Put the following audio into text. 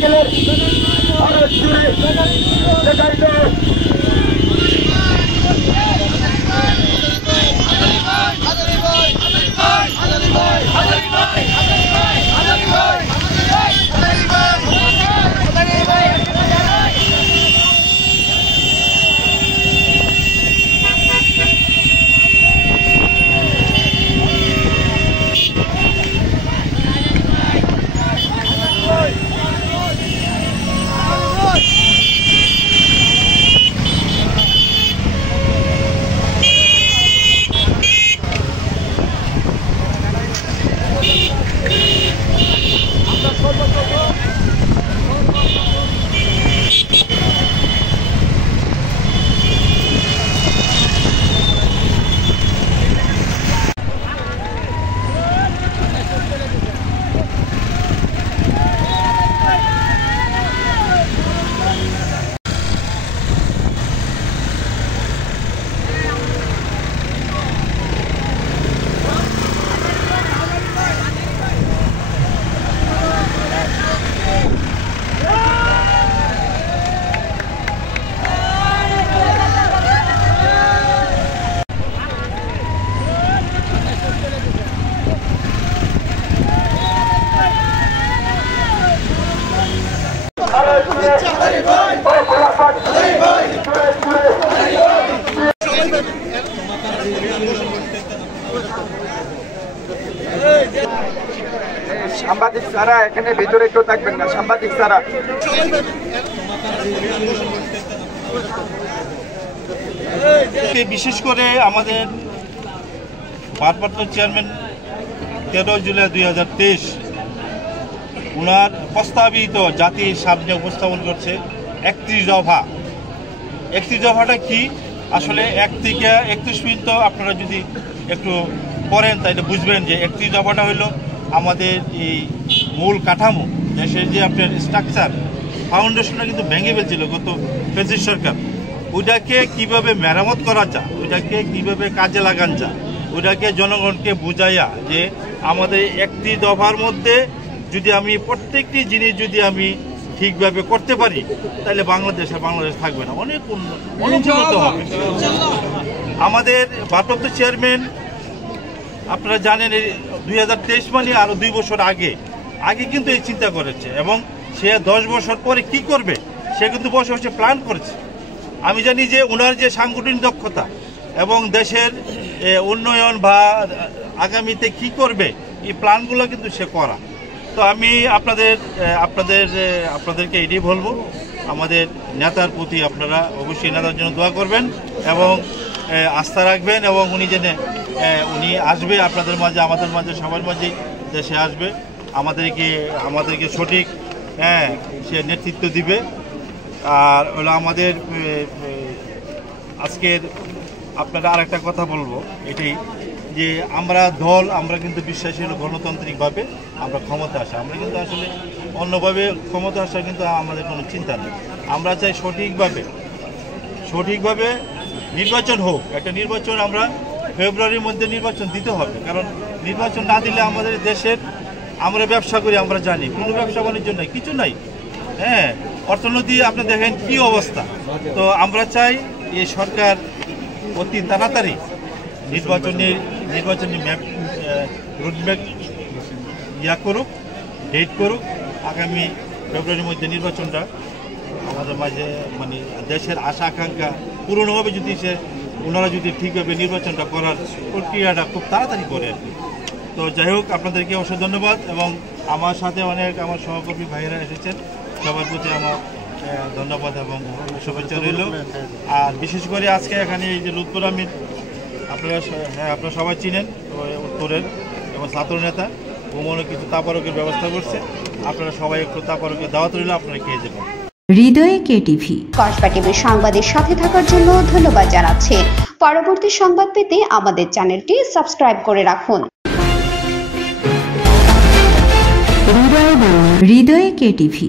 মোটরসাইকেলের আরো জুড়ে দেখাইত সাংবাদিক ছাড়া এখানে ভিতরে কেউ থাকবেন না, সাংবাদিক ছাড়া। বিশেষ করে আমাদের ভারপ্রাপ্ত চেয়ারম্যান 13 জুলাই 2023 ওনার প্রস্তাবিত জাতির সামনে উপস্থাপন করছে 31 দফা। 31 দফাটা কি আসলে 1 থেকে 31 পর্যন্ত আপনারা যদি একটু পড়েন তাহলে বুঝবেন যে 31 দফাটা হলো আমাদের এই মূল কাঠামো, দেশের যে আপনার স্ট্রাকচার ফাউন্ডেশনটা কিন্তু ভেঙে ফেলছিল গত ফ্যাসিস্ট সরকার। ওইটাকে কিভাবে মেরামত করা যায়, ওইটাকে কিভাবে কাজে লাগান যায়, ওইটাকে জনগণকে বুঝাইয়া যে আমাদের 31 দফার মধ্যে যদি আমি প্রত্যেকটি জিনিস যদি আমি ঠিকভাবে করতে পারি তাহলে বাংলাদেশ থাকবে না, অনেক উন্নত হবে। আমাদের ভারপ্রাপ্ত চেয়ারম্যান আপনারা জানেন 2023 মানে আরো 2 বছর আগে কিন্তু এই চিন্তা করেছে এবং সে 10 বছর পরে কি করবে সে কিন্তু বসে বসে প্ল্যান করেছে। আমি জানি যে ওনার যে সাংগঠনিক দক্ষতা এবং দেশের উন্নয়ন বা আগামীতে কি করবে এই প্ল্যানগুলো কিন্তু সে করা। তো আমি আপনাদেরকে এটাই বলবো, আমাদের নেতার প্রতি আপনারা অবশ্যই নেতার জন্য দোয়া করবেন এবং আস্থা রাখবেন এবং উনি আসবে আপনাদের মাঝে, আমাদের মাঝে, সবার মাঝেই দেশে আসবে, আমাদেরকে সঠিক সে নেতৃত্ব দিবে। আর হলো আমাদের আজকের আপনারা আর একটা কথা বলবো এটাই যে আমরা কিন্তু বিশ্বাসী হলো গণতান্ত্রিকভাবে আমরা ক্ষমতা আসা, আমরা কিন্তু আসলে অন্যভাবে ক্ষমতা আসা কিন্তু আমাদের কোনো চিন্তা নেই। আমরা চাই সঠিকভাবে নির্বাচন হোক। একটা নির্বাচন আমরা ফেব্রুয়ারির মধ্যে নির্বাচন দিতে হবে, কারণ নির্বাচন না দিলে আমাদের দেশের আমরা ব্যবসা করি, আমরা জানি কোনো ব্যবসা বাণিজ্য নাই, কিছু নাই। অর্থনীতি আপনি দেখেন কি অবস্থা। তো আমরা চাই এই সরকার অতি তাড়াতাড়ি নির্বাচনী রুটম্যাপ করুক, ডেট করুক, আগামী ফেব্রুয়ারির মধ্যে নির্বাচনটা আমাদের মাঝে মানে দেশের আশা আকাঙ্ক্ষা পূরণ হবে যদি ওনারা যদি ঠিকভাবে নির্বাচনটা করার প্রক্রিয়াটা খুব তাড়াতাড়ি করে আর কি। তো যাই হোক, আপনাদেরকে অসংখ্য ধন্যবাদ এবং আমার সাথে আমার সহকর্মী ভাইয়েরা এসেছেন, সবার প্রতি আমার ধন্যবাদ এবং শুভেচ্ছা রইল। আর বিশেষ করে আজকে এখানে এই যে লুৎফর আহমেদ আপনারা সবাই চিনেন, উত্তরের এবং ছাত্র নেতা, ওমনও কিছু তাপারকের ব্যবস্থা করছে, আপনারা সবাই একটু তাপারকের দাওয়াত রইল, আপনারা খেয়ে যাবেন। হৃদয়ে কে টিভি, কসবা টিভির সংবাদের সাথে থাকার জন্য ধন্যবাদ জানাচ্ছি। পরবর্তী সংবাদ পেতে আমাদের চ্যানেলটি সাবস্ক্রাইব করে রাখুন। হৃদয়ে কে টিভি।